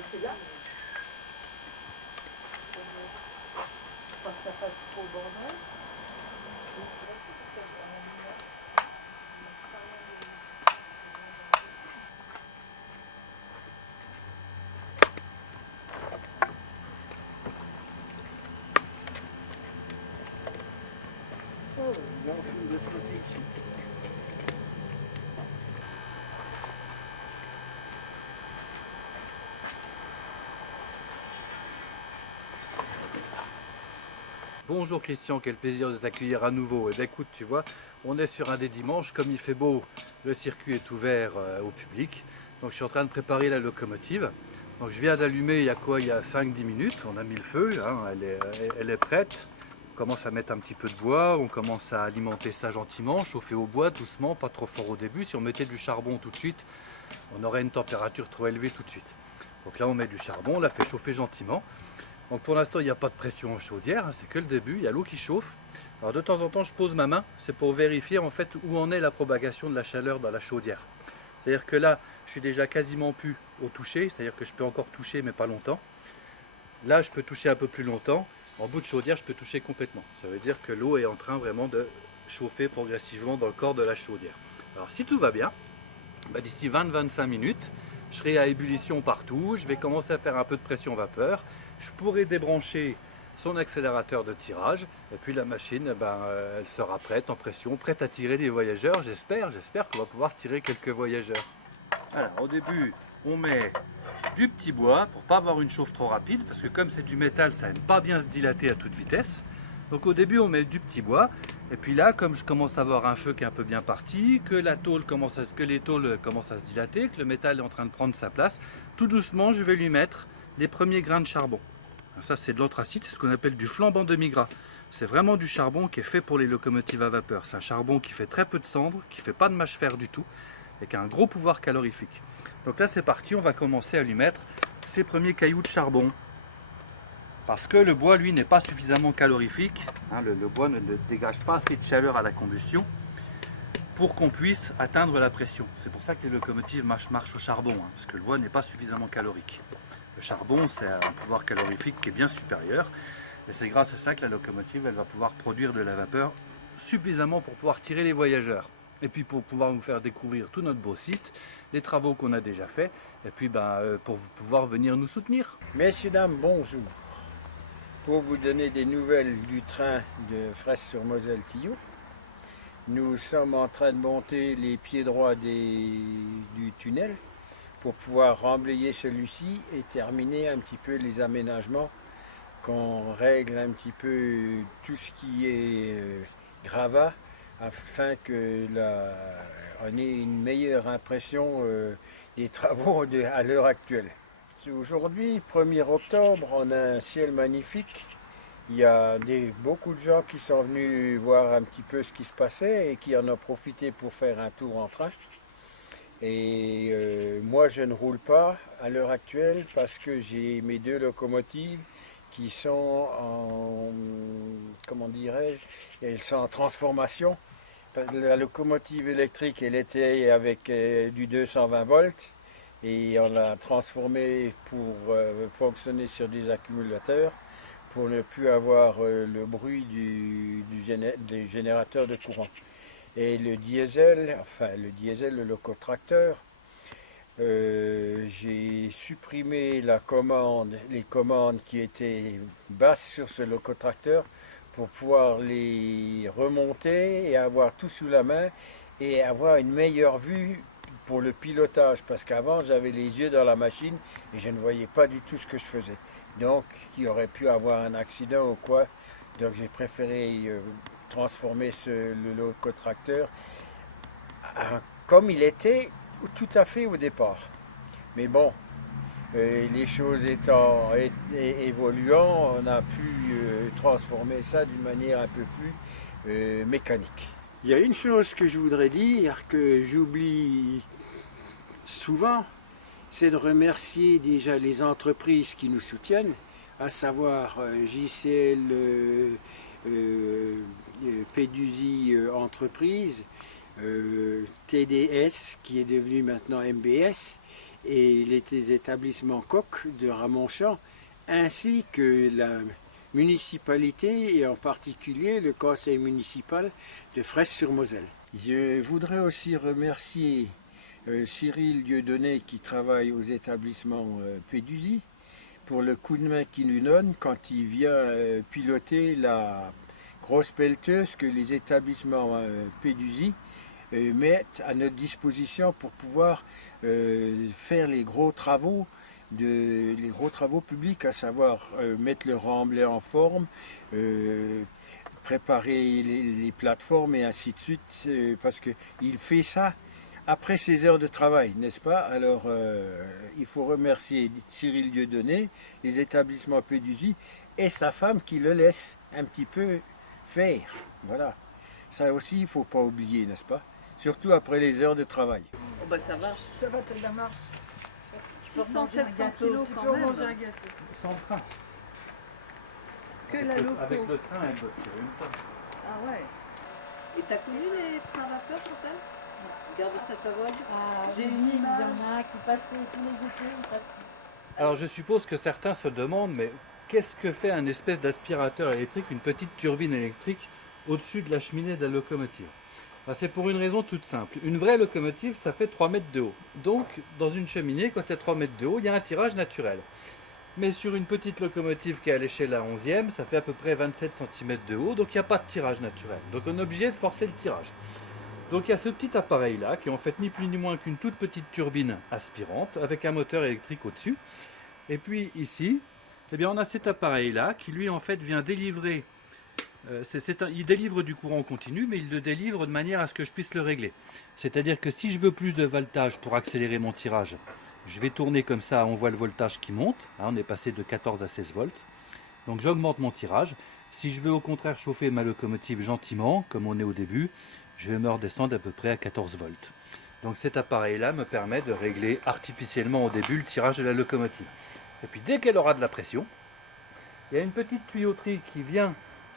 laisser là. Pas que ça fasse trop bordel. Oh, là, on filme de ce côté ici. Bonjour Christian, quel plaisir de t'accueillir à nouveau. Et bien écoute, tu vois, on est sur un des dimanches, comme il fait beau, le circuit est ouvert au public. Donc je suis en train de préparer la locomotive. Donc je viens d'allumer il y a quoi, il y a 5-10 minutes, on a mis le feu, hein, elle est prête. On commence à mettre un petit peu de bois, on commence à alimenter ça gentiment, chauffer au bois doucement, pas trop fort au début. Si on mettait du charbon tout de suite, on aurait une température trop élevée tout de suite. Donc là on met du charbon, on la fait chauffer gentiment. Donc pour l'instant il n'y a pas de pression en chaudière, hein, c'est que le début, il y a l'eau qui chauffe. Alors de temps en temps je pose ma main, c'est pour vérifier en fait où en est la propagation de la chaleur dans la chaudière. C'est-à-dire que là je suis déjà quasiment plus au toucher, c'est-à-dire que je peux encore toucher mais pas longtemps. Là je peux toucher un peu plus longtemps, en bout de chaudière je peux toucher complètement. Ça veut dire que l'eau est en train vraiment de chauffer progressivement dans le corps de la chaudière. Alors si tout va bien, d'ici 20-25 minutes, je serai à ébullition partout, je vais commencer à faire un peu de pression vapeur, je pourrai débrancher son accélérateur de tirage, et puis la machine, elle sera prête en pression, prête à tirer des voyageurs, j'espère qu'on va pouvoir tirer quelques voyageurs. Alors au début, on met du petit bois pour pas avoir une chauffe trop rapide, parce que comme c'est du métal, ça n'aime pas bien se dilater à toute vitesse. Donc au début on met du petit bois, et puis là comme je commence à avoir un feu qui est un peu bien parti, que les tôles commencent à se dilater, que le métal est en train de prendre sa place, tout doucement je vais lui mettre les premiers grains de charbon. Alors ça c'est de l'anthracite, c'est ce qu'on appelle du flambant demi-gras. C'est vraiment du charbon qui est fait pour les locomotives à vapeur. C'est un charbon qui fait très peu de cendres, qui ne fait pas de mâche fer du tout, et qui a un gros pouvoir calorifique. Donc là c'est parti, on va commencer à lui mettre ces premiers cailloux de charbon. Parce que le bois, lui, n'est pas suffisamment calorifique. Hein, le bois ne dégage pas assez de chaleur à la combustion pour qu'on puisse atteindre la pression. C'est pour ça que les locomotives marchent au charbon, hein, parce que le bois n'est pas suffisamment calorique. Le charbon, c'est un pouvoir calorifique qui est bien supérieur. Et c'est grâce à ça que la locomotive, elle va pouvoir produire de la vapeur suffisamment pour pouvoir tirer les voyageurs. Et puis pour pouvoir vous faire découvrir tout notre beau site, les travaux qu'on a déjà faits, et puis pour pouvoir venir nous soutenir. Messieurs, dames, bonjour. Pour vous donner des nouvelles du train de Fraisse-sur-Moselle-Tillou, nous sommes en train de monter les pieds droits du tunnel pour pouvoir remblayer celui-ci et terminer un petit peu les aménagements, qu'on règle un petit peu tout ce qui est gravat afin que on ait une meilleure impression des travaux à l'heure actuelle. Aujourd'hui, 1er octobre, on a un ciel magnifique. Il y a beaucoup de gens qui sont venus voir un petit peu ce qui se passait et qui en ont profité pour faire un tour en train. Et moi, je ne roule pas à l'heure actuelle parce que j'ai mes 2 locomotives qui sont en, comment dirais-je, elles sont en transformation. La locomotive électrique, elle était avec du 220 volts. Et on l'a transformé pour fonctionner sur des accumulateurs pour ne plus avoir le bruit des générateurs de courant. Et le diesel, le locotracteur, j'ai supprimé les commandes qui étaient basses sur ce locotracteur pour pouvoir les remonter et avoir tout sous la main et avoir une meilleure vue pour le pilotage, parce qu'avant j'avais les yeux dans la machine et je ne voyais pas du tout ce que je faisais. Donc il aurait pu avoir un accident ou quoi. Donc j'ai préféré transformer le locotracteur comme il était tout à fait au départ. Mais bon, les choses étant évoluant, on a pu transformer ça d'une manière un peu plus mécanique. Il y a une chose que je voudrais dire que j'oublie souvent, c'est de remercier déjà les entreprises qui nous soutiennent, à savoir JCL, P2I Entreprises, TDS qui est devenu maintenant MBS, et les établissements Koch de Ramonchamp, ainsi que la municipalité et en particulier le conseil municipal de Fraisse-sur-Moselle. Je voudrais aussi remercier Cyril Dieudonné qui travaille aux établissements Pédusy pour le coup de main qu'il nous donne quand il vient piloter la grosse pelleteuse que les établissements Pédusy mettent à notre disposition pour pouvoir faire les gros travaux publics, à savoir mettre le remblai en forme, préparer les plateformes et ainsi de suite, parce qu'il fait ça après ses heures de travail, n'est-ce pas? Alors, il faut remercier Cyril Dieudonné, les établissements Pédusy et sa femme qui le laisse un petit peu faire. Voilà. Ça aussi, il ne faut pas oublier, n'est-ce pas? Surtout après les heures de travail. Oh bah ça va. Ça va, t'as de la marche. Tu peux manger un 600-700 gâteau. kilos Tu quand peux même. manger un gâteau. Sans train. Que la loco. Avec le train, elle doit tirer une tonne. Ah ouais. Et t'as connu les trains à vapeur, Chantal? Regarde ça ta voix. J'ai une image. Il y en a qui passent tous les étés. Ils passent. Alors je suppose que certains se demandent, mais qu'est-ce que fait un espèce d'aspirateur électrique, une petite turbine électrique au-dessus de la cheminée de la locomotive? Ben, c'est pour une raison toute simple. Une vraie locomotive, ça fait 3 mètres de haut. Donc dans une cheminée, quand il y a 3 mètres de haut, il y a un tirage naturel. Mais sur une petite locomotive qui est à l'échelle à 11e, ça fait à peu près 27 cm de haut, donc il n'y a pas de tirage naturel. Donc on est obligé de forcer le tirage. Donc il y a ce petit appareil là qui est en fait ni plus ni moins qu'une toute petite turbine aspirante avec un moteur électrique au-dessus. Et puis ici, eh bien, on a cet appareil là qui lui en fait vient délivrer, il délivre du courant continu mais il le délivre de manière à ce que je puisse le régler. C'est-à-dire que si je veux plus de voltage pour accélérer mon tirage, je vais tourner comme ça, on voit le voltage qui monte, hein, on est passé de 14 à 16 volts. Donc j'augmente mon tirage. Si je veux au contraire chauffer ma locomotive gentiment, comme on est au début, je vais me redescendre à peu près à 14 volts. Donc cet appareil-là me permet de régler artificiellement au début le tirage de la locomotive. Et puis dès qu'elle aura de la pression, il y a une petite tuyauterie qui vient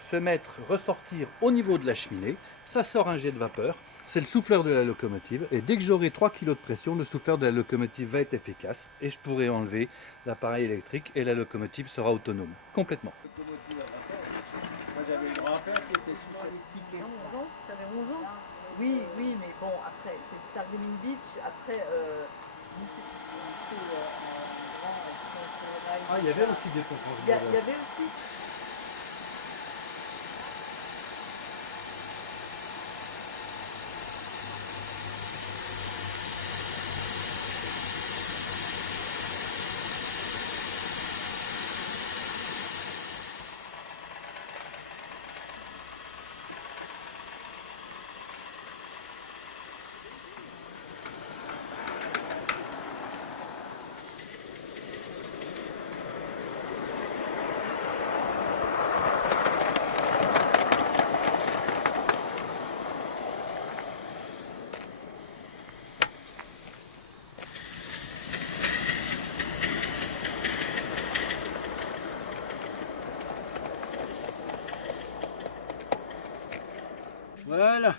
se mettre, ressortir au niveau de la cheminée. Ça sort un jet de vapeur, c'est le souffleur de la locomotive. Et dès que j'aurai 3 kg de pression, le souffleur de la locomotive va être efficace. Et je pourrai enlever l'appareil électrique et la locomotive sera autonome, complètement. Moi j'avais le grand-père qui était sous les tickets. 11 ans. T'avais 11 ans. Oui, oui, mais bon, après, c'est Sarreguemines Beach. Après, nous, c'est Ah, il y avait aussi des pompons. il y avait aussi. Voilà.